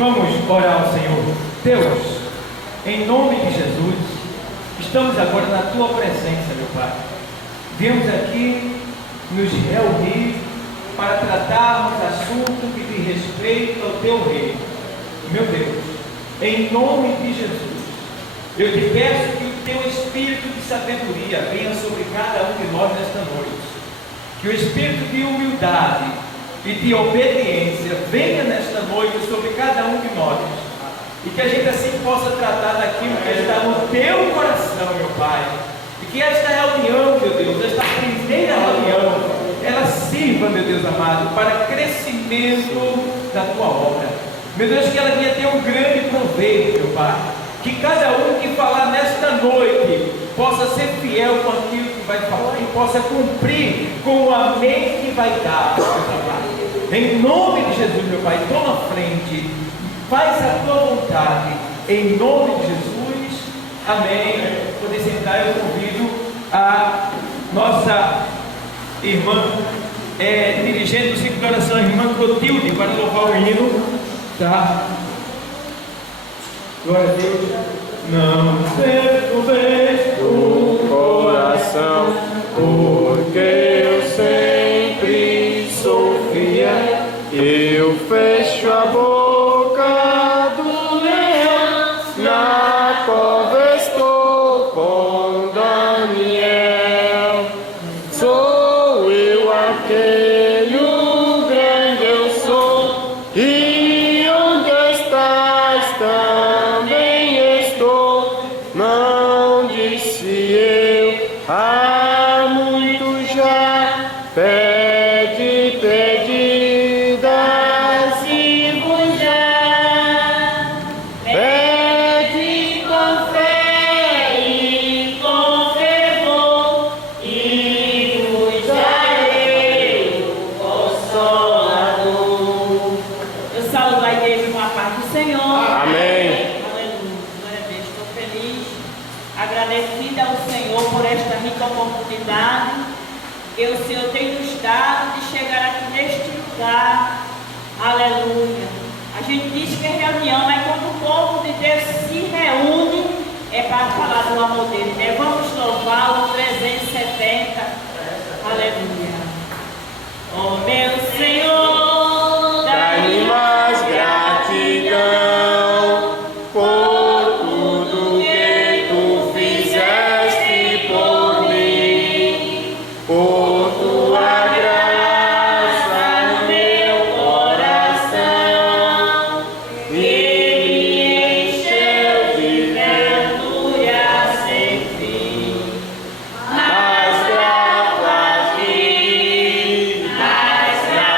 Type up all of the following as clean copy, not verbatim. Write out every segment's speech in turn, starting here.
Vamos orar ao Senhor. Deus, em nome de Jesus, estamos agora na Tua presença, meu Pai. Viemos aqui nos reunir para tratarmos assunto que diz respeito ao Teu reino. Meu Deus, em nome de Jesus, eu te peço que o Teu Espírito de sabedoria venha sobre cada um de nós nesta noite. Que o Espírito de humildade e de obediência venha nesta noite sobre cada um de nós. E que a gente assim possa tratar daquilo que está no Teu coração, meu Pai. E que esta reunião, meu Deus, esta primeira reunião, ela sirva, meu Deus amado, para crescimento da Tua obra. Meu Deus, que ela venha ter um grande proveito, meu Pai. Que cada um que falar nesta noite possa ser fiel com aquilo que vai falar e possa cumprir com o amém que vai dar, meu Pai. Em nome de Jesus, meu Pai, toma frente, faz a Tua vontade, em nome de Jesus, amém. Poder sentar, eu convido a nossa irmã, dirigente do ciclo de oração, a irmã Clotilde, para louvar o hino, tá? Glória a Deus. Não perturbes o coração, porque eu sempre sou fiel. Eu fecho a boca do leão, na cova estou com Daniel. Sou eu aquele, o grande eu sou, e onde estás também estou. Não disse eu há muito já, pede, pede, dá-se-vos já. Pede com fé e com fervor, e vos darei o Consolador. Eu saúdo a igreja com a paz do Senhor. Amém. Aleluia. Glória a Deus. Estou feliz, agradecida ao Senhor por esta rica oportunidade que o Senhor tem nos dado de chegar aqui neste lugar. Aleluia. A gente diz que é reunião, mas quando o povo de Deus se reúne, é para falar do amor dele, né? Vamos louvar o 370. Aleluia. Oh, meu Senhor, Dai-me mais gratidão por tudo que Tu fizeste por mim, por Tua graça no meu coração. Ele encheu de ventura sem fim. Mais grata aqui, mais grata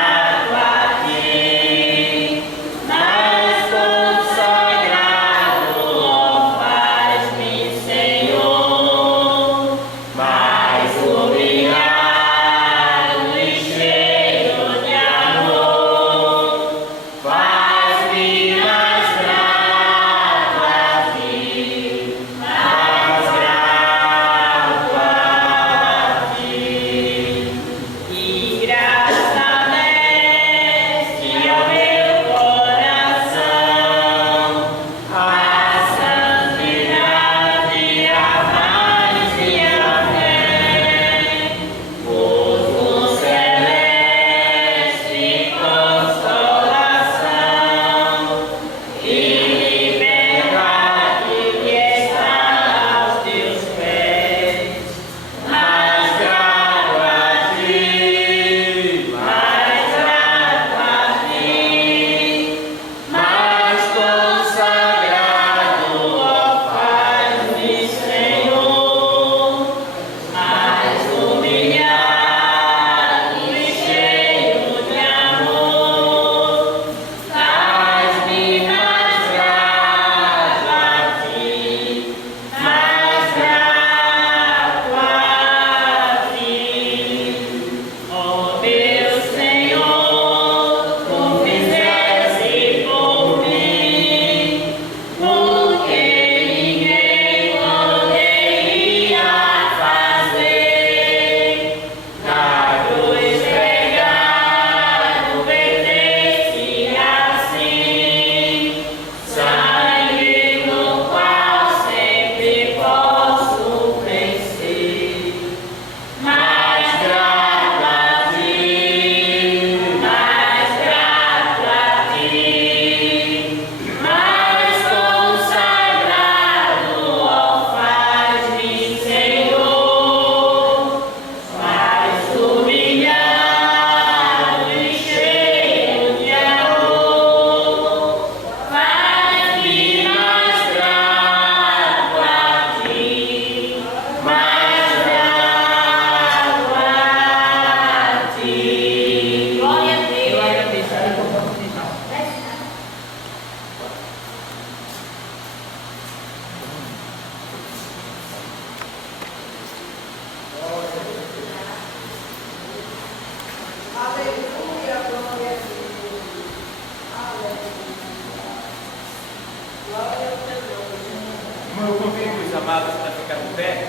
convido os amados para ficar de pé,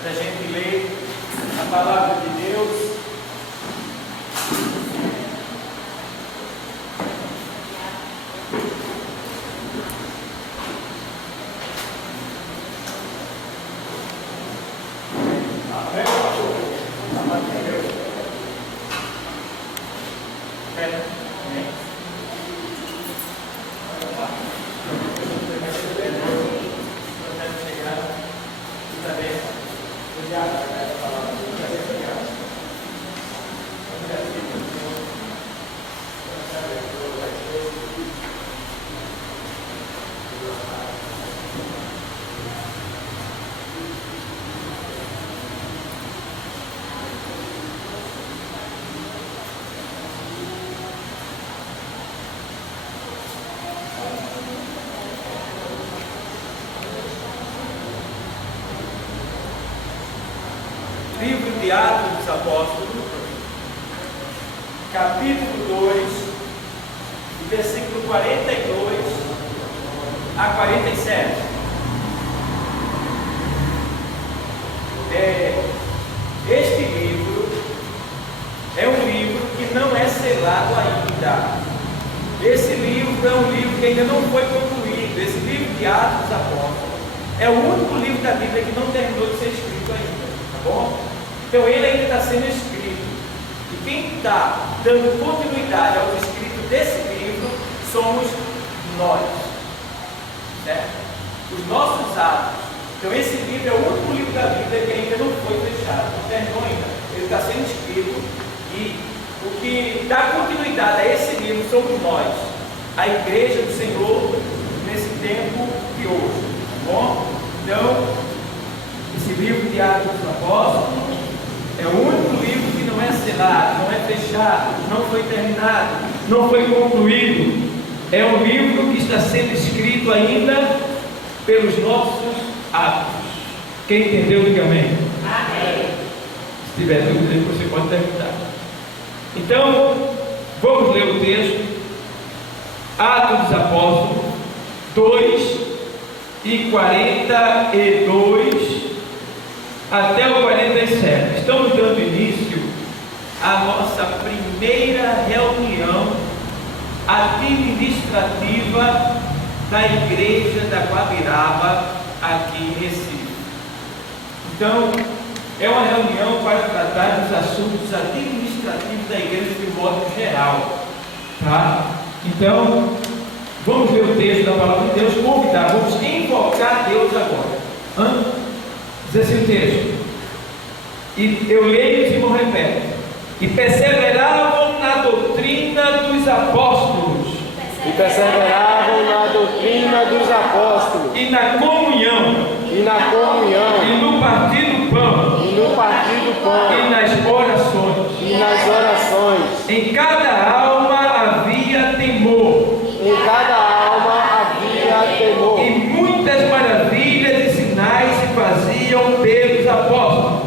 para a gente ler a palavra de Deus. Livro de Atos dos Apóstolos, capítulo 2, versículo 42 a 47. Este livro é um livro que não é selado ainda. Esse livro é um livro que ainda não foi concluído. Esse livro de Atos dos Apóstolos é o único livro da Bíblia que não terminou de ser escrito ainda. Tá bom? Então ele ainda está sendo escrito. E quem está dando continuidade ao escrito desse livro somos nós. Certo? Os nossos atos. Então esse livro é o único livro da Bíblia que ainda não foi fechado, não terminou ainda. Ele está sendo escrito e o que dá continuidade a esse livro somos nós, a igreja do Senhor nesse tempo de hoje. Tá bom? Então, esse livro de Atos dos Apóstolos é o único livro que não é selado, não é fechado, não foi terminado, não foi concluído. É um livro que está sendo escrito ainda pelos nossos atos. Quem entendeu, diga amém. Amém. Se tiver dúvida, você pode perguntar. Então, vamos ler o texto. Atos dos Apóstolos 2 e 42 até o 47. Estamos dando início à nossa primeira reunião administrativa da igreja da Guabiraba, aqui em Recife. Então, é uma reunião para tratar dos assuntos administrativos da igreja de modo geral. Tá? Então, vamos ler o texto da palavra de Deus, vamos invocar Deus agora. Diz assim o texto, e eu leio e o irmão repete: e perseveravam na doutrina dos apóstolos, e perseveravam na doutrina dos apóstolos, e na comunhão, e no partir do pão, e nas orações, em cada alma havia temor, e muitas maravilhas e sinais se faziam pelos apóstolos.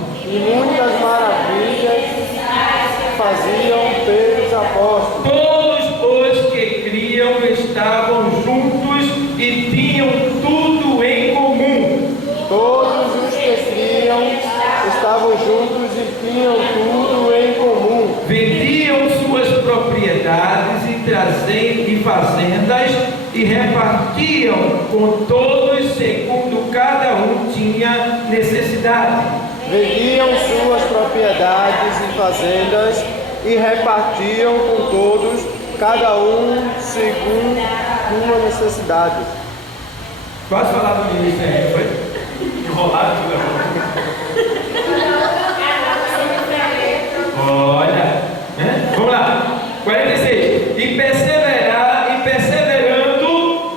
Todos os que criam estavam juntos e tinham tudo em comum. Vendiam suas propriedades e fazendas e repartiam com todos segundo cada um tinha necessidade. Vendiam suas propriedades e fazendas e repartiam com todos, cada um segundo uma necessidade. Quase falava no início aí, foi? Enrolado tudo. Olha, vamos lá, 46. E perseverando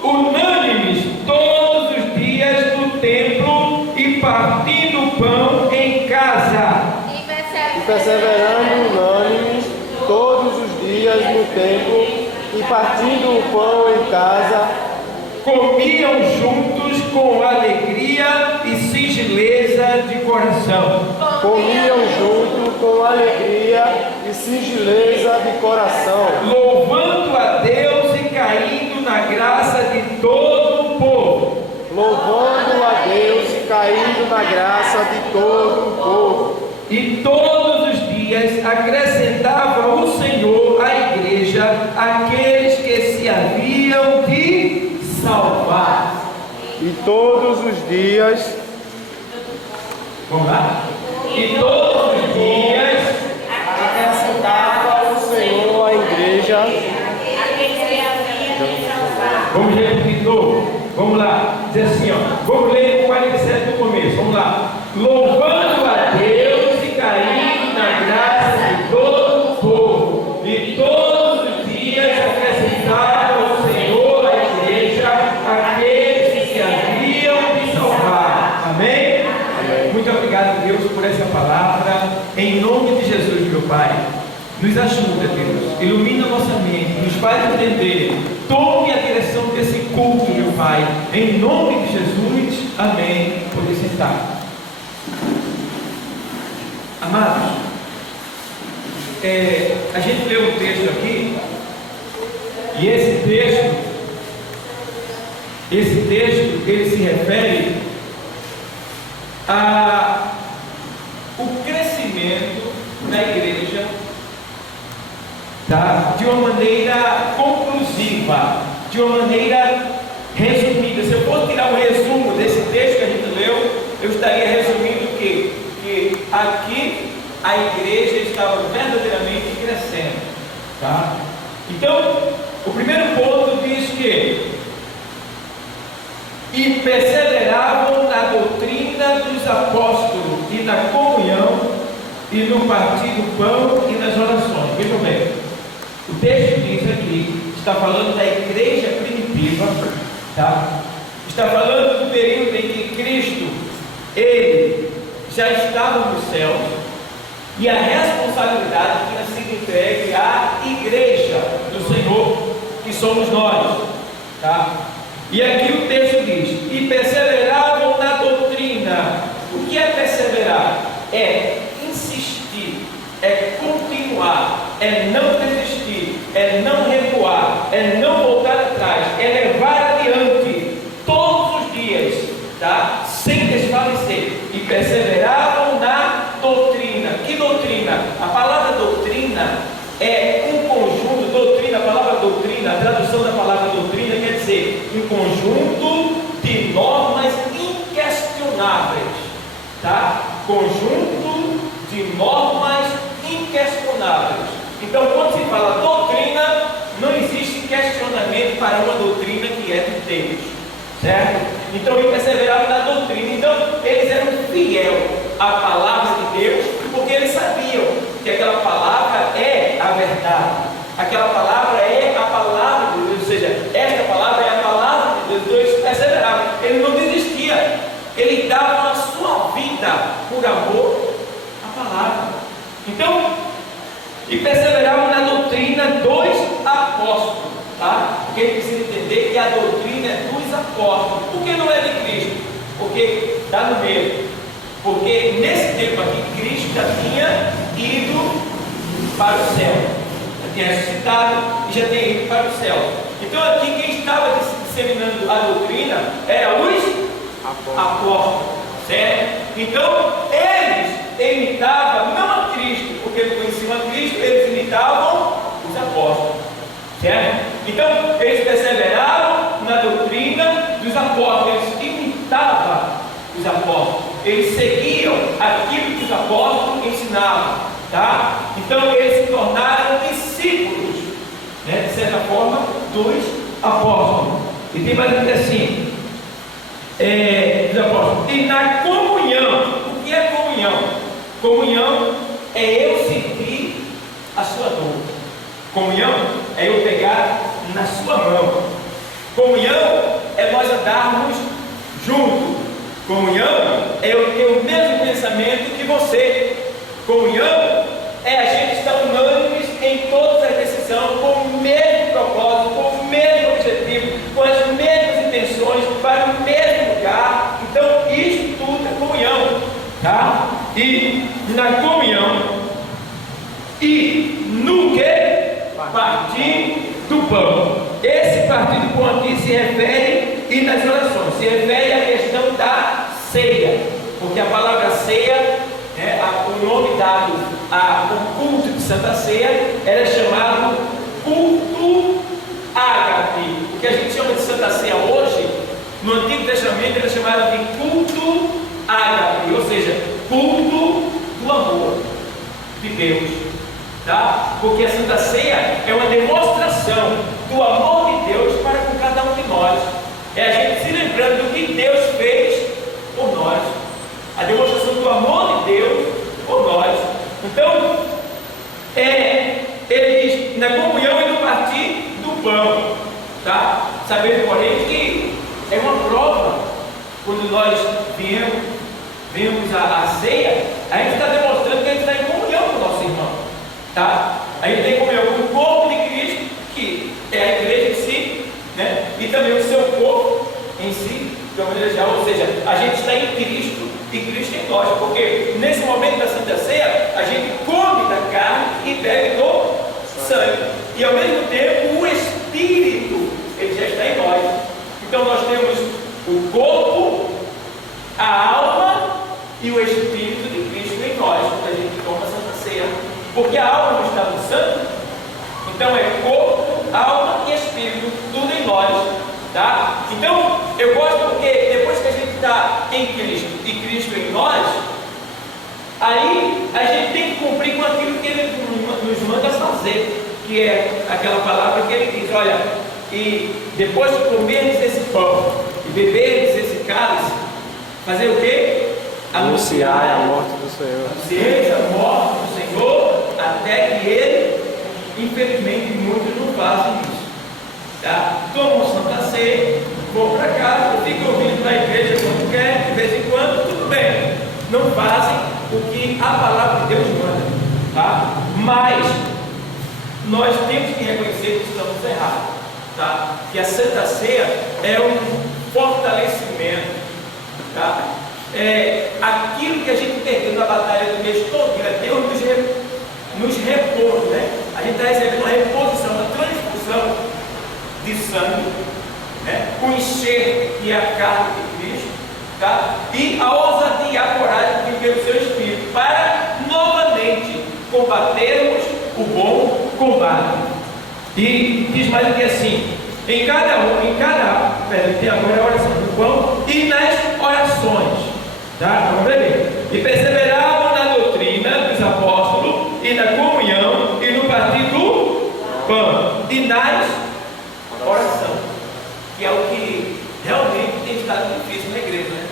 unânimes todos os dias no templo e partindo pão em casa. E perseverando unânimes todos os dias no templo e partindo o pão em casa, comiam juntos com alegria e singeleza de coração. Louvando a Deus e caindo na graça de todo o povo. Louvando a na graça de todo o povo. E todos os dias acrescentava o Senhor à igreja aqueles que se haviam de salvar. E todos os dias, Vamos lá? E todos os dias acrescentava o Senhor à igreja. Vamos repetir de novo. Vamos lá. Diz assim, ó. Vamos ler o 47 do começo. Vamos lá. Louvando a Deus e caindo na graça de todo o povo. E todos os dias acrescentava o Senhor à igreja aqueles que se haviam de salvar. Amém? Amém. Muito obrigado, Deus, por essa palavra. Em nome de Jesus, meu Pai. Nos ajuda, Deus. Ilumina a nossa mente. Nos faz entender. Tome a direção desse culto, meu Pai. Em nome de Jesus. Amém. Pode sentar. Amados, a gente leu um texto aqui. E esse texto, ele se refere a o crescimento da igreja, tá? De uma maneira conclusiva, de uma maneira resumida. Se eu fosse tirar um resumo desse texto que a gente leu, eu estaria resumindo que aqui a igreja estava verdadeiramente crescendo, tá? Então, o primeiro ponto diz que e perseveravam na doutrina dos apóstolos e na comunhão e no partir do pão e nas orações. Vejam bem, o texto diz aqui, está falando da igreja primitiva, tá? Está falando do período em que Cristo, ele já estava nos céus e a responsabilidade tinha sido entregue à igreja do Senhor, que somos nós, tá? E aqui o texto diz, e perseveravam na doutrina. O que é perseverar? É insistir, é continuar, é não desistir, é não recuar, é não voltar atrás, é levar adiante todos os dias, tá? Sem desfalecer. E perseveravam na doutrina. Que doutrina? A palavra doutrina é um conjunto, doutrina, a palavra doutrina, a tradução da palavra doutrina quer dizer um conjunto de normas inquestionáveis, tá? Conjunto de normas inquestionáveis. Então, quando se fala doutrina, não existe questionamento para uma doutrina que é de Deus, certo? Então, eles perseveravam na doutrina. Então, eles eram fiéis à palavra de Deus, porque eles sabiam que aquela palavra é a verdade, aquela palavra é a palavra de Deus, ou seja, esta palavra é a palavra de Deus. Então eles perseveravam, ele não desistia, ele dava a sua vida por amor à palavra. Então, e perseveravam na doutrina dos apóstolos, tá? Porque ele precisa entender que a doutrina é dos apóstolos. Por que não é de Cristo? Porque dá no meio. Porque nesse tempo aqui, Cristo já tinha ido para o céu, já tinha ressuscitado e já tinha ido para o céu. Então aqui quem estava disseminando a doutrina era os apóstolos, certo? Então eles imitavam não a Cristo, porque não conheciam a Cristo, eles imitavam os apóstolos, certo? Então eles perseveravam na doutrina dos apóstolos, eles imitavam os apóstolos. Eles seguiam aquilo que os apóstolos ensinavam, tá? Então eles se tornaram discípulos, né, de certa forma, dos apóstolos. E tem mais assim, dos apóstolos. E na comunhão, o que é comunhão? Comunhão é eu sentir a sua dor. Comunhão é eu pegar na sua mão. Comunhão é nós andarmos juntos. Comunhão é eu ter o mesmo pensamento que você. Comunhão é a gente estar unânimes em todas as decisões, com o mesmo propósito, com o mesmo objetivo, com as mesmas intenções, para o mesmo lugar. Então, isso tudo é comunhão, tá? E na comunhão, e no que? Partir do pão. Esse partir do pão aqui se refere, e nas orações, se refere à questão da ceia, porque a palavra ceia, o nome dado ao culto de Santa Ceia, era chamado culto ágape. O que a gente chama de Santa Ceia hoje, no Antigo Testamento, era chamado de culto ágape, ou seja, culto do amor de Deus, tá? Porque a Santa Ceia é uma demonstração do amor de Deus para com cada um de nós. É a gente se lembrando do que Deus fez por nós, a demonstração do amor de Deus por nós. Então, ele diz, na comunhão e no partir do pão, tá? Sabendo, porém, que é uma prova, quando nós vemos a ceia, a gente está demonstrando que a gente está em comunhão com o nosso irmão, tá? A gente tem comunhão com o corpo de Cristo, que é a igreja em si, né? E também o seu corpo em si, de uma maneira geral, ou seja, a gente está em Cristo e Cristo em nós, porque nesse momento da Santa Ceia, a gente come da carne e bebe do sangue, e ao mesmo tempo o Espírito, ele já está em nós. Então nós temos o corpo, a alma e o Espírito de Cristo em nós, quando a gente toma a Santa Ceia, porque a alma não está no sangue, então é corpo, alma e Espírito, tudo em nós, tá? Então eu gosto porque depois que a gente está em Cristo e Cristo em nós, aí a gente tem que cumprir com aquilo que Ele nos manda fazer, que é aquela palavra que Ele diz, olha, e depois de comerdes esse pão e beberdes esse cálice, fazer o quê? Anunciar a morte do Senhor. Anunciar a morte do Senhor, até que Ele, infelizmente, muitos não fazem isso, tá? Tomam Santa Ceia, vão para casa, ficam ouvindo na igreja quando quer, de vez em quando, tudo bem, não fazem o que a palavra de Deus manda, tá? Mas nós temos que reconhecer que estamos errados, tá? Que a Santa Ceia é um fortalecimento, tá? É aquilo que a gente perdeu na batalha do mês todo, Deus nos repôs, né? A gente está recebendo uma reposição, uma transfusão de sangue, né? O enxerto que é a carne de Cristo, tá? E a ousadia e a coragem de viver o seu Espírito, para novamente combatermos o bom combate. E diz mais do que assim, tem agora a oração do pão e nas orações, tá? Vamos ver. E perseveravam na doutrina dos apóstolos e na comunhão e no partir do pão e nas oração, que é o que realmente tem estado difícil na igreja, né?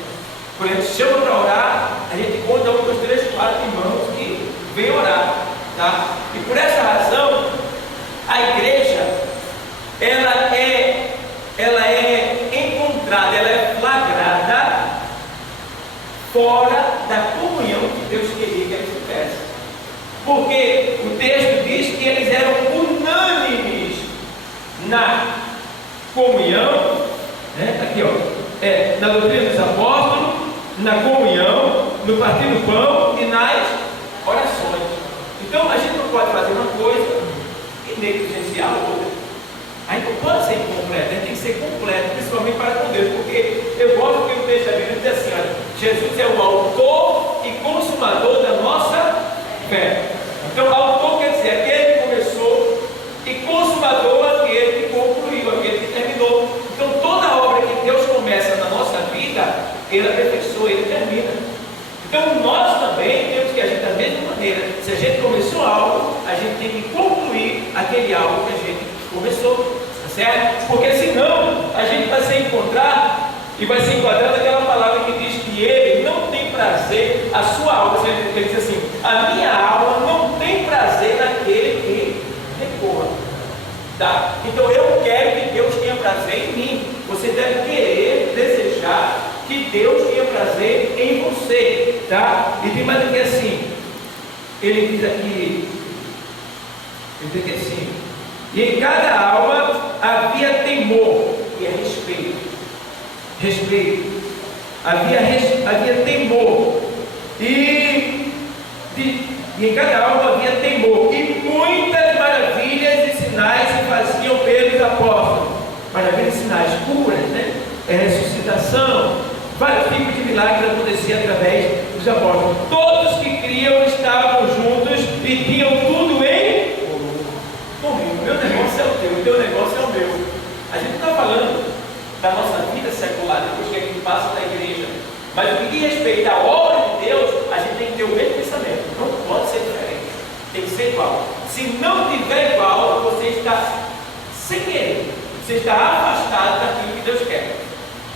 Quando a gente chama para orar, a gente conta 1, 2, 3, 4 irmãos que vêm orar, tá? E por essa razão, a igreja, ela é encontrada, ela é flagrada fora da comunhão que Deus queria que eles tivessem. Porque o texto diz que eles eram unânimes na comunhão, né? Aqui ó, na doutrina dos apóstolos, na comunhão, no partir do pão e nas orações. Então a gente não pode fazer uma coisa e negligenciar a outra. A gente não pode ser incompleto, a gente tem que ser completo, principalmente para com Deus, porque eu gosto que o texto da Bíblia diz assim, olha, Jesus é o autor e consumador da nossa fé. Então, autor quer dizer aquele que começou e consumador aquele que concluiu, aquele que terminou. Então, toda obra que Deus começa na nossa vida, Ele aperfeiçoa, Ele termina. Então, nós também temos que agir da mesma maneira. Se a gente começou algo, a gente tem que concluir aquele algo que a gente começou, tá certo? Porque senão, a gente vai ser encontrado e vai se enquadrar naquela palavra que diz que Ele não tem prazer, a sua alma, ele diz assim, a minha alma não tem prazer naquele que recorra, tá? Então eu quero que Deus tenha prazer em mim. Você deve querer, desejar que Deus tenha prazer em você, tá? E tem mais do que assim, ele diz aqui assim, e em cada alma havia temor, e é respeito, havia temor, e em cada alma havia temor, e muitas maravilhas e sinais se faziam pelos apóstolos. Maravilhas e sinais, curas, né? Ressuscitação, Vários tipos de milagres aconteciam através dos apóstolos. Todos que criam estavam juntos e tinham tudo em comum. Meu negócio é o teu negócio é o meu. A gente não está falando da nossa vida secular, depois que a gente passa da igreja. Mas o que diz respeito à obra de Deus, a gente tem que ter o mesmo pensamento. Não pode ser diferente. Tem que ser igual. Se não tiver igual, você está sem querer. Você está afastado daquilo que Deus quer.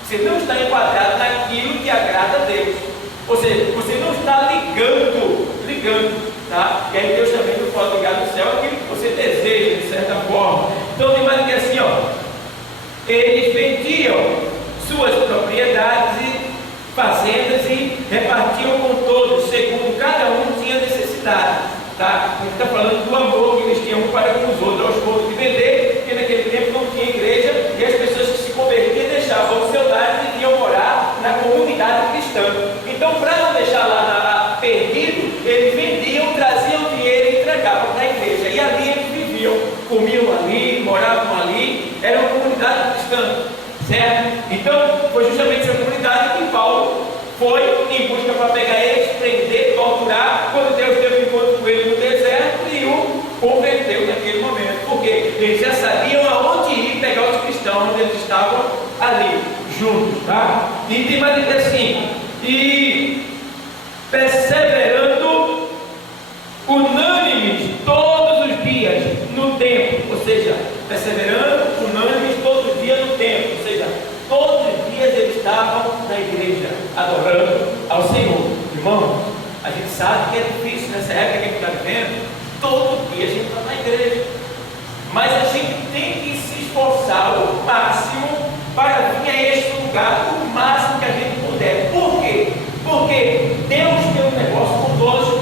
Você não está enquadrado naquilo que agrada a Deus. Ou seja, você não está ligando, tá? E aí Deus também não pode ligar no céu aquilo que você deseja, de certa forma. Então tem mais que assim, ó. Eles vendiam suas propriedades e fazendas e repartiam com todos, segundo cada um tinha necessidade. Tá? A gente está falando do amor que eles tinham um para com os outros, aos pontos de vender, porque naquele tempo não tinha igreja e as pessoas que se convertiam deixavam o seu lar e iam morar na comunidade cristã. Então, para não deixar lá perdido, eles vendiam, traziam dinheiro e entregavam para a igreja. E ali eles viviam, comiam ali, moravam ali, era uma comunidade cristã, certo? Então, foi justamente essa comunidade que Paulo foi em busca para pegar eles, prender, torturar, quando Deus teve um encontro com ele no deserto e o converteu naquele momento, porque eles já sabiam aonde ir pegar os cristãos, onde eles estavam ali, juntos, tá? E tem mais que assim, e perseverando unânimes todos os dias no templo, ou seja, perseverando unânimes todos os dias no templo, ou seja, todos os dias eles estavam na igreja, adorando ao Senhor. Irmão, a gente sabe que é difícil nessa época que a gente está vivendo, todo dia a gente está na igreja, mas a gente tem que se esforçar o máximo para vir a este lugar, o máximo que a gente puder. Por quê? Porque Deus tem um negócio conosco,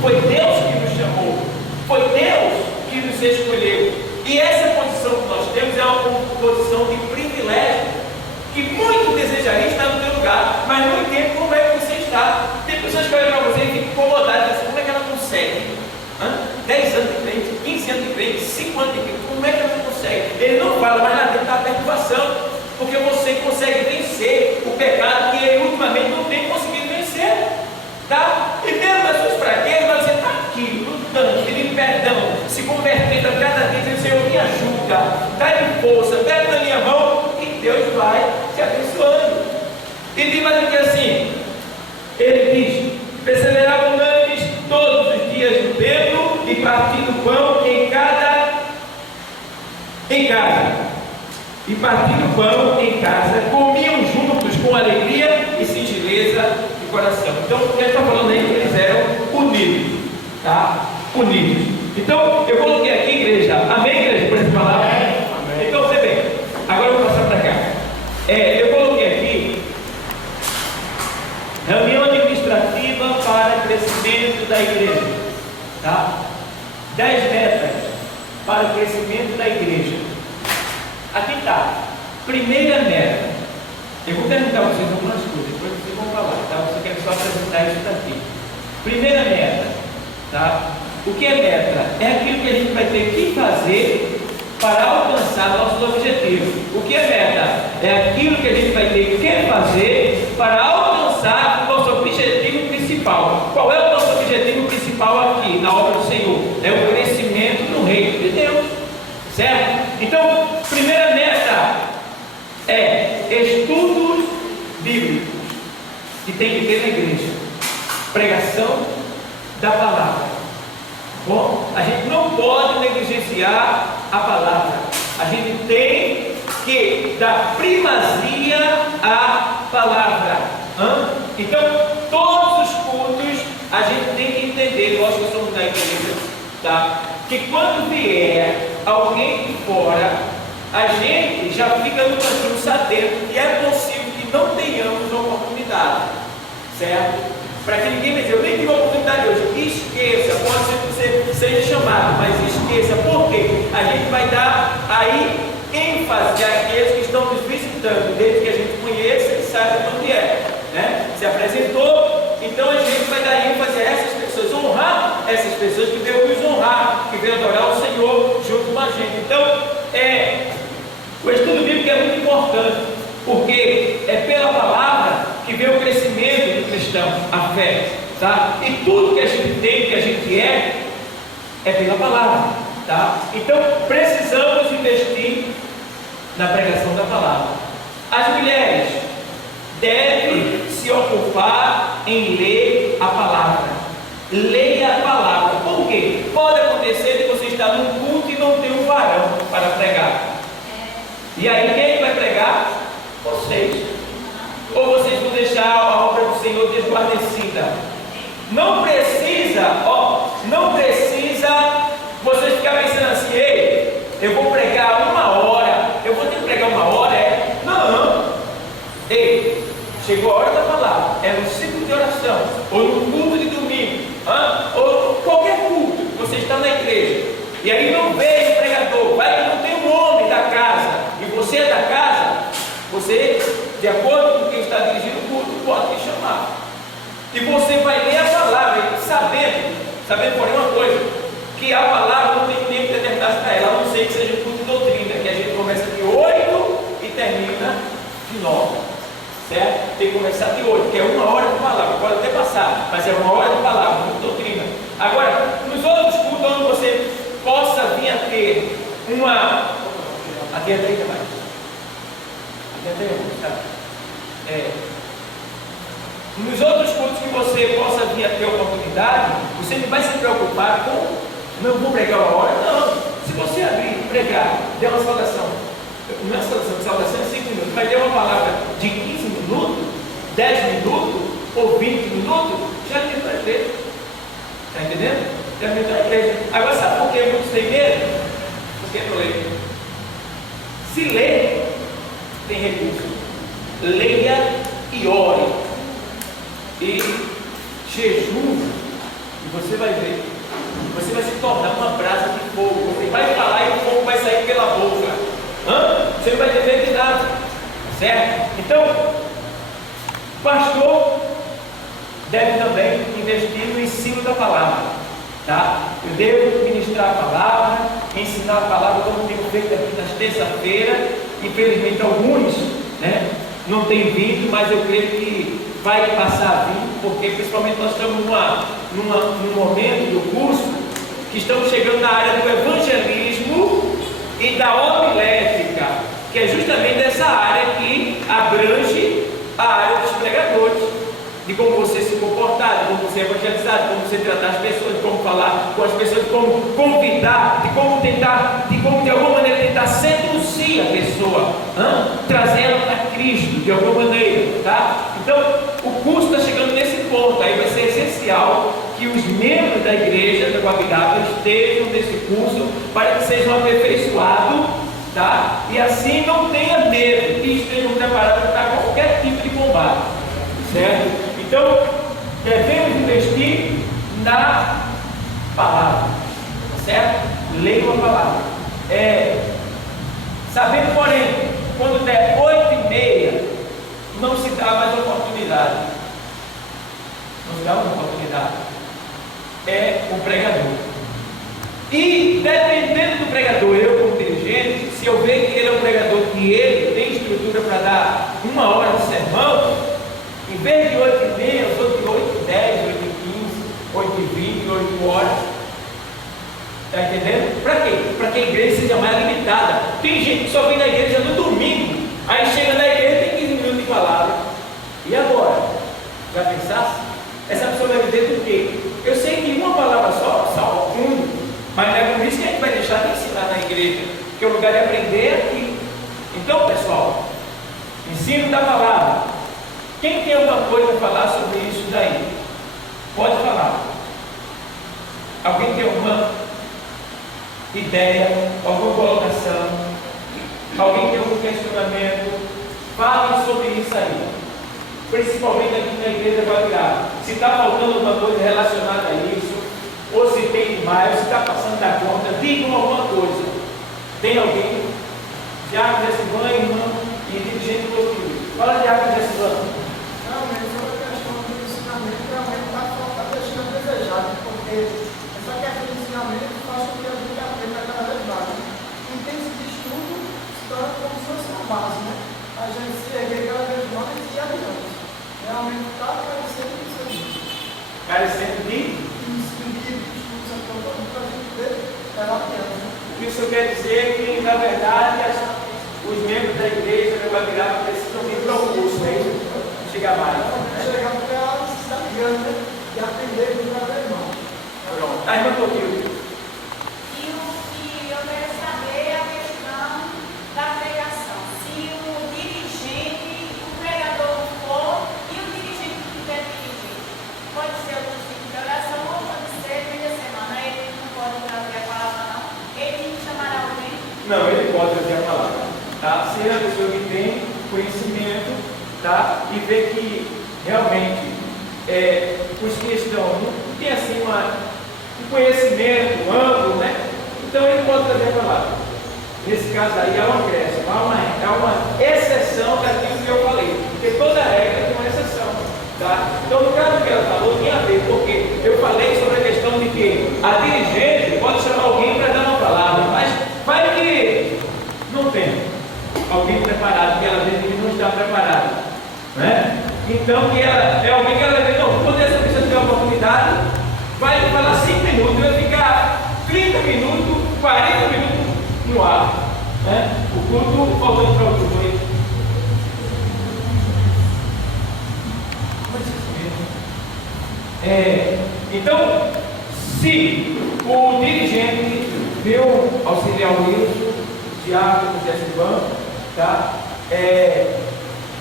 foi Deus que nos chamou, foi Deus que nos escolheu, e essa posição que nós temos é uma posição de privilégio, que muito desejaria estar no teu lugar, mas não entende como é que você está. Tem pessoas que olham para você e ficam incomodadas, assim, como é que ela consegue? 10 anos de crente, 15 anos de crente, 5 anos de crente, como é que ela consegue? Ele não fala, mas lá dentro está a perturbação, porque você consegue vencer o pecado que ele ultimamente não tem conseguido vencer, tá? E mesmo nas suas fraquezas, você está aqui, lutando, pedindo perdão, se convertendo a cada dia, dizendo, Senhor, me ajuda, dá-me força, pega na minha mão, e Deus vai te abençoando. E diz mais do que assim, ele diz, perseveravam unânimes todos os dias no templo e partindo pão em casa, e partindo pão em casa, comiam juntos com alegria e singeleza de coração. Então, ele está falando aí que eles eram unidos, tá? Unidos. Então, eu coloquei aqui, igreja, amém, igreja, por essa palavra? Amém. Então, você bem, agora eu vou passar para cá. Eu coloquei aqui reunião administrativa para crescimento da igreja, tá? 10 metas para o crescimento da igreja. Aqui está, primeira meta. Eu vou perguntar a vocês algumas coisas, depois vocês vão falar, tá? Você quer só apresentar isso daqui. Primeira meta, tá? O que é meta? É aquilo que a gente vai ter que fazer para alcançar nossos objetivos. O que é meta? É aquilo que a gente vai ter que fazer para alcançar o nosso objetivo principal. Qual é o nosso objetivo principal aqui na obra do Senhor? É o crescimento no reino de Deus, certo? Então, primeira meta é estudos bíblicos que tem que ter na igreja, pregação da palavra. Bom, a gente não pode negligenciar a palavra. A gente tem que dar primazia à palavra. Então, todos os cultos a gente tem que entender, nós que somos da igreja, tá? Que quando vier alguém de fora, a gente já fica no cantinho sabendo que é possível que não tenhamos uma oportunidade, certo? Para que ninguém me diga, eu nem tive a oportunidade hoje, esqueça, pode ser que você seja chamado, mas esqueça, porque a gente vai dar aí ênfase àqueles que estão nos visitando, desde que a gente conheça e saiba de onde é, né? Se apresentou, então a gente vai dar ênfase a essas pessoas, honrar essas pessoas que veio nos honrar, que veio adorar o Senhor junto com a gente. Então, o estudo bíblico é muito importante, porque é pela palavra cristão, a fé, tá? E tudo que a gente tem, que a gente é pela palavra, tá? Então precisamos investir na pregação da palavra. As mulheres devem se ocupar em ler a palavra. Leia a palavra. Por quê? Pode acontecer de você estar num culto e não ter um varão para pregar. E aí quem vai pregar? Vocês. Ou vocês vão deixar a obra do Senhor desguarnecida? Não precisa, não precisa você ficar pensando assim: ei, eu vou pregar 1 hora, eu vou ter que pregar 1 hora, Não. Ei, chegou a hora da palavra, é no ciclo de oração, ou no culto de domingo, ou qualquer culto, você está na igreja, e aí não veio o pregador, vai que não tem um homem da casa, e você é da casa, você, de acordo com quem está dirigindo o culto, pode me chamar. E você vai ler a palavra, sabendo porém uma coisa, que a palavra não tem tempo determinado para ela, a não ser que seja um culto de doutrina, que a gente começa de 8 e termina de 9, certo? Tem que começar de 8, que é 1 hora de palavra, pode até passar, mas é 1 hora de palavra, de doutrina. Agora, nos outros cultos onde você possa vir a ter uma... Aqui é 30 mais. Aqui é 30, tá? Nos outros cultos que você possa vir a ter oportunidade, você não vai se preocupar com não vou pregar 1 hora, não. Se você abrir e pregar, der uma saudação, não é saudação é 5 minutos, mas der uma palavra de 15 minutos, 10 minutos ou 20 minutos, já entrou a igreja. Está entendendo? Já entrou a igreja. Agora sabe por que muitos têm medo? Porque não lê. Se lê, tem recurso. Leia e ore. E jejum, e você vai ver, você vai se tornar uma brasa de fogo. Você vai falar e o fogo vai sair pela boca. Você não vai ter medo de nada, certo? Então, o pastor deve também investir no ensino da palavra, tá? Eu devo ministrar a palavra, ensinar a palavra como tenho feito aqui nas terça-feiras. Infelizmente alguns, não têm vindo, mas eu creio que vai passar a vir, porque principalmente nós estamos num momento do curso que estamos chegando na área do evangelismo e da homilética, que é justamente essa área que abrange a área dos pregadores, de como você se comportar, de como você evangelizar, de como você tratar as pessoas, de como falar com as pessoas, de como convidar, de como de alguma maneira tentar seduzir a pessoa, trazer ela para Cristo de alguma maneira, tá? Então o curso está chegando nesse ponto, aí vai ser essencial que os membros da igreja da Guabirábia estejam nesse curso para que sejam aperfeiçoados, tá? E assim não tenha medo e estejam preparados para qualquer tipo de combate, certo? Então devemos investir na palavra, certo? Leiam a palavra. Sabendo, porém, quando der 8h30, não se dá mais oportunidade. Não se dá mais oportunidade. É o pregador. E dependendo do pregador, eu como dirigente, se eu ver que ele é um pregador que ele tem estrutura para dar 1 hora de sermão, em vez de 8h30, eu sou de 8h10, 8h15, 8h20, 8 horas. Está entendendo? Para quê? Para que a igreja seja mais limitada. Tem gente que só vem na igreja no domingo, aí chega na igreja e tem 15 minutos de palavra. E agora? Já pensasse? Essa pessoa vai dizer do quê? Eu sei que uma palavra só salva o mundo, mas não é por isso que a gente vai deixar de ensinar na igreja, que é o lugar de aprender aqui. Então, pessoal, ensino da palavra. Quem tem alguma coisa a falar sobre isso daí? Pode falar. Alguém tem alguma ideia, alguma colocação? Alguém tem algum questionamento? Falem sobre isso aí. Principalmente aqui na igreja Guabirábia. Se está faltando alguma coisa relacionada a isso, ou se tem demais, ou se está passando da conta, digam alguma coisa. Tem alguém? Diácono Jessilvan, irmão e dirigente do outro. Fala, Diácono Jessilvan. Realmente, sobre a questão do ensinamento, realmente está deixando a desejar, porque essa questão do ensinamento faz com que a gente aprenda cada vez mais. Em termos de estudo, se torna como se fosse uma base, A gente se erguer cada vez mais e ir adiante. Realmente está aparecendo isso. carecendo de. Isso quer dizer que, na verdade, os membros da igreja do Guabiraba precisam vir para o curso, é isso? Chegar mais. Chegar porque a necessidade grande de aprender com o irmão. Pronto. A irmã Toquinho. E eu quero saber a questão da pregação. Se o dirigente, o pregador for e o dirigente que estiver dirigindo, pode ser outro tipo de oração ou pode ser meia semana. Ele não pode trazer a palavra, não. Ele tem que chamar alguém. Não, ele pode trazer a palavra. Tá? Se é a pessoa que tem conhecimento, tá? E vê que realmente os que estão não tem assim um conhecimento amplo, né? Então ele pode trazer a palavra. Nesse caso aí há uma acréscimo, há uma exceção daquilo que eu falei, porque toda regra tem uma exceção. Tá? Então no caso que ela falou tinha a ver, porque eu falei sobre a questão de que a dirigente pode chamar alguém para dar uma palavra, mas vai que não tem alguém preparado, que ela vê que não está preparado, né? Então que ela é alguém que ela vê, não, quando essa pessoa tiver a oportunidade, vai falar 5 minutos, vai ficar 30 minutos, 40 minutos no ar, né? O culto voltando para o culto. Então, se o dirigente viu auxiliar o Wilson, o Tiago, o José Silvano, tá?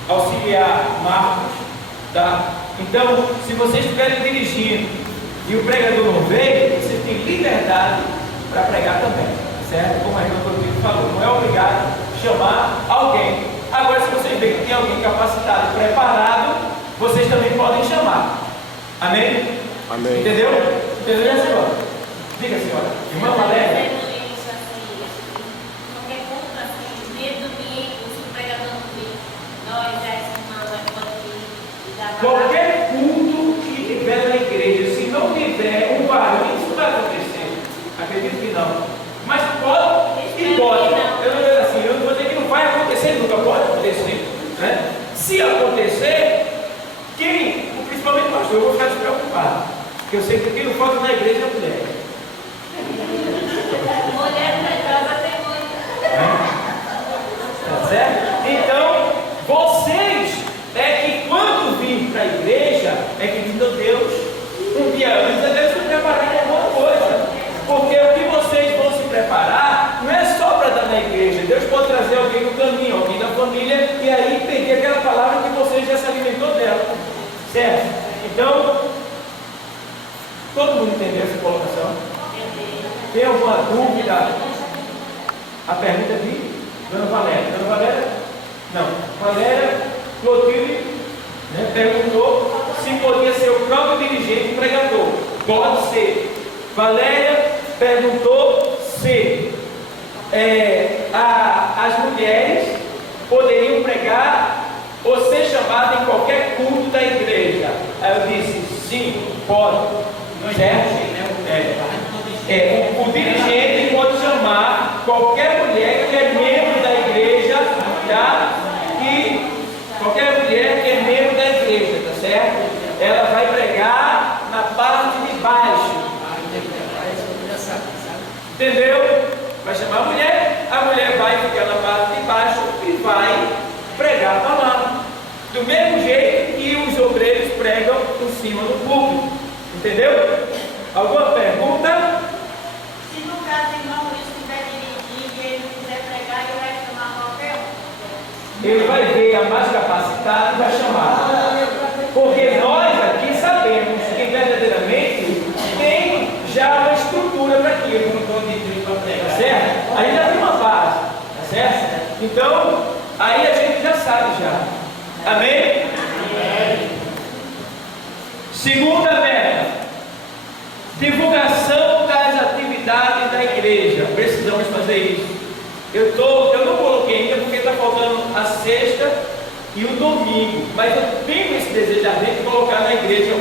Auxiliar Marcos, tá? Então, se vocês estiverem dirigindo e o pregador não veio, você tem liberdade para pregar também, certo? Como a irmã Rodrigo falou, não é obrigado a chamar alguém. Agora, se vocês veem que tem alguém capacitado, preparado, vocês também podem chamar. Amém? Amém. Entendeu? Entendeu, senhora? Diga, senhora. Irmã Valéria. Qualquer culto que tiver na igreja, se não tiver um barulho, isso vai acontecer. Acredito que não. Mas pode e pode. Eu não vou dizer que não vai acontecer, nunca pode acontecer. Né? Se acontecer, principalmente o pastor, eu vou ficar despreocupado. Porque eu sei que quem não falta na igreja é a mulher. Mulher medrosa tem muita. Tá certo? Então, vocês que quando vir para a igreja, que diz, meu Deus, um dia antes Deus se preparar em alguma coisa. Porque o que vocês vão se preparar não é só para dar na igreja. Deus pode trazer alguém no caminho, alguém da família, e aí pedir aquela palavra que vocês já se alimentou dela. Certo? Então, todo mundo entendeu essa colocação? Tem alguma dúvida? A pergunta de Dona Valéria. Dona Valéria? Não. Valéria Clotilde, né, perguntou se podia ser o próprio dirigente pregador. Pode ser. Valéria perguntou se as mulheres poderiam pregar ou ser chamadas em qualquer culto da igreja. Aí eu disse, sim, pode. Certo? O dirigente pode chamar qualquer mulher que é membro da igreja, tá? E qualquer mulher que é membro da igreja, tá certo? Ela vai pregar na parte de baixo. Entendeu? Vai chamar a mulher vai ficar na parte de baixo e vai pregar a palavra. Do mesmo jeito que os obreiros pregam por cima do púlpito. Entendeu? Alguma pergunta? Se no caso o irmão Luiz estiver dirigindo e ele não quiser pregar, ele vai chamar qualquer um. Ele vai ver a mais capacitada e vai chamar. Porque nós aqui sabemos que verdadeiramente tem já uma estrutura para aquilo. Tá certo? Aí já tem uma base. Tá certo? Então, aí a gente já sabe já. Amém? Amém. Segunda meta. Divulgação das atividades da igreja. Precisamos fazer isso. Eu não coloquei ainda porque está faltando a sexta e o domingo. Mas eu tenho esse desejo de colocar na igreja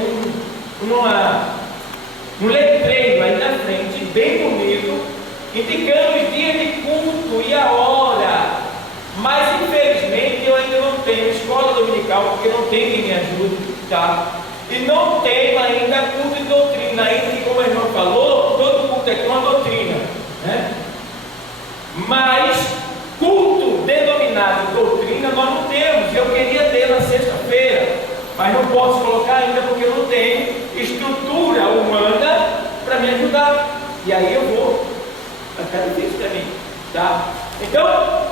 um letreiro aí na frente, bem bonito, indicando os dias de culto e a hora. Mas infelizmente eu ainda não tenho escola dominical, porque não tem quem me ajude, tá? e não tem ainda culto de doutrina, ainda que, como a irmã falou, todo culto aqui é uma doutrina, né? Mas culto denominado doutrina nós não temos. Eu queria ter na sexta-feira, mas não posso colocar ainda porque eu não tenho estrutura humana para me ajudar. E aí eu vou, vai ficar difícil para mim, tá? Então,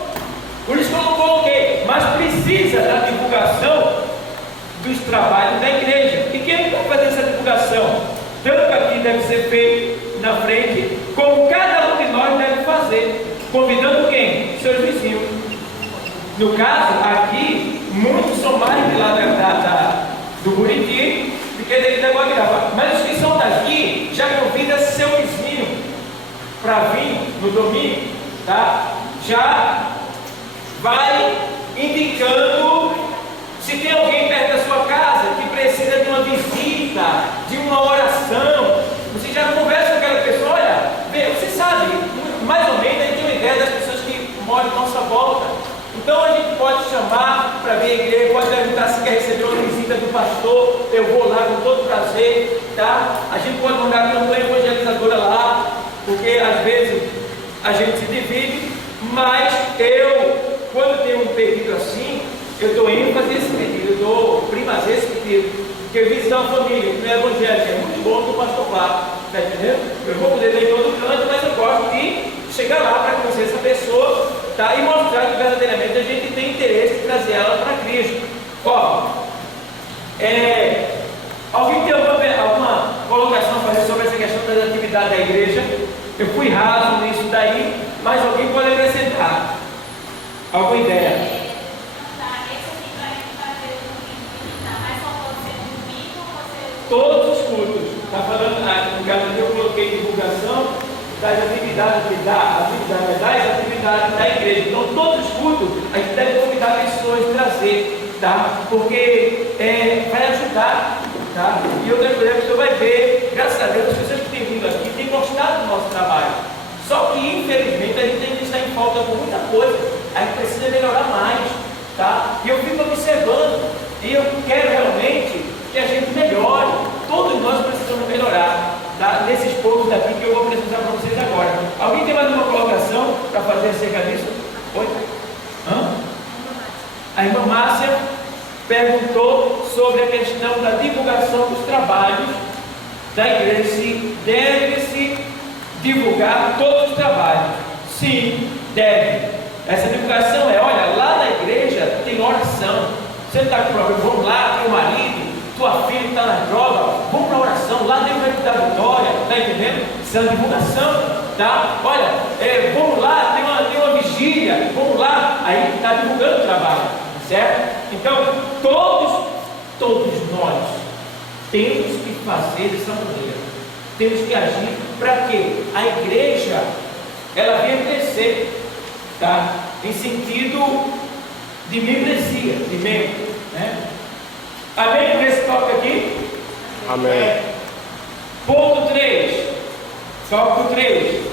por isso que eu não coloquei, mas precisa da divulgação dos trabalhos da igreja. E quem vai fazer essa divulgação? Tanto aqui deve ser feito na frente, como cada um de nós deve fazer. Convidando quem? Seus vizinhos. No caso, aqui, muitos são mais de lá do Buriti do que daqui da Guadiraba. Mas os que são daqui, já convida seu vizinho para vir no domingo, tá? Já vai indicando se tem alguém perto da sua casa que precisa de uma visita, de uma oração. Você já conversa com aquela pessoa, olha, você sabe, mais ou menos a gente tem uma ideia das pessoas que moram à nossa volta. Então a gente pode chamar para vir à igreja, pode perguntar se quer receber uma visita do pastor, eu vou lá com todo prazer, tá? A gente pode mandar a campanha evangelizadora lá, porque às vezes a gente se divide, mas quando tem um pedido assim, eu estou indo fazer esse pedido, eu dou primazia esse pedido. Porque visitar uma família que não é evangélica é muito bom do pastor Flávio, está entendendo? Eu vou poder ir em todo canto, mas eu gosto de chegar lá para conhecer essa pessoa, tá? E mostrar que verdadeiramente a gente tem interesse em trazer ela para Cristo. Ó, alguém tem alguma colocação a fazer sobre essa questão da atividade da igreja? Eu fui raso nisso daí, mas alguém pode acrescentar alguma ideia? Todos os cultos, está falando, no caso aqui eu coloquei divulgação das atividades da igreja. Então, todos os cultos, a gente deve convidar pessoas a trazer, tá? Porque vai ajudar, tá? E outra coisa que você vai ver, graças a Deus, as pessoas que têm vindo aqui têm gostado do nosso trabalho. Só que, infelizmente, a gente ainda está em falta com muita coisa. A gente precisa melhorar mais, tá? E eu fico observando, e eu quero realmente que a gente melhore. Todos nós precisamos melhorar, tá? Nesses pontos daqui que eu vou apresentar para vocês agora. Alguém tem mais uma colocação para fazer acerca disso? Oi? A irmã Márcia perguntou sobre a questão da divulgação dos trabalhos da igreja, se deve-se divulgar todos os trabalhos. Sim, deve. Essa divulgação olha, lá na igreja tem oração. Você não está com problema, vamos lá, teu marido, tua filha está na droga, vamos para a oração, lá Deus vai te dar vitória, está entendendo? Isso é uma divulgação, tá? Olha, vamos lá, tem uma vigília, vamos lá, aí está divulgando o trabalho, certo? Então, todos nós temos que fazer dessa maneira, temos que agir para que a igreja, ela venha crescer, tá? Em sentido de membresia, de membro, né? Amém por esse tópico aqui? Amém. Ponto 3. Tópico 3.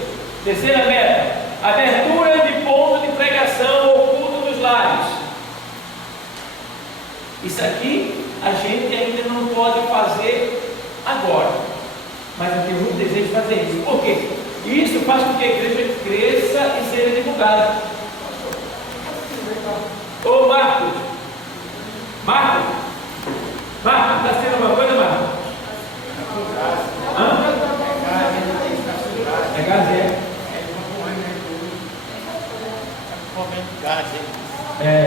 Terceira meta. Abertura de ponto de pregação ou culto nos lares. Isso aqui a gente ainda não pode fazer agora. Mas eu tenho muito desejo de fazer isso. Por quê? Isso faz com que a igreja cresça e seja divulgada. Ô Marcos, está sendo uma coisa, Marcos? É gás, é?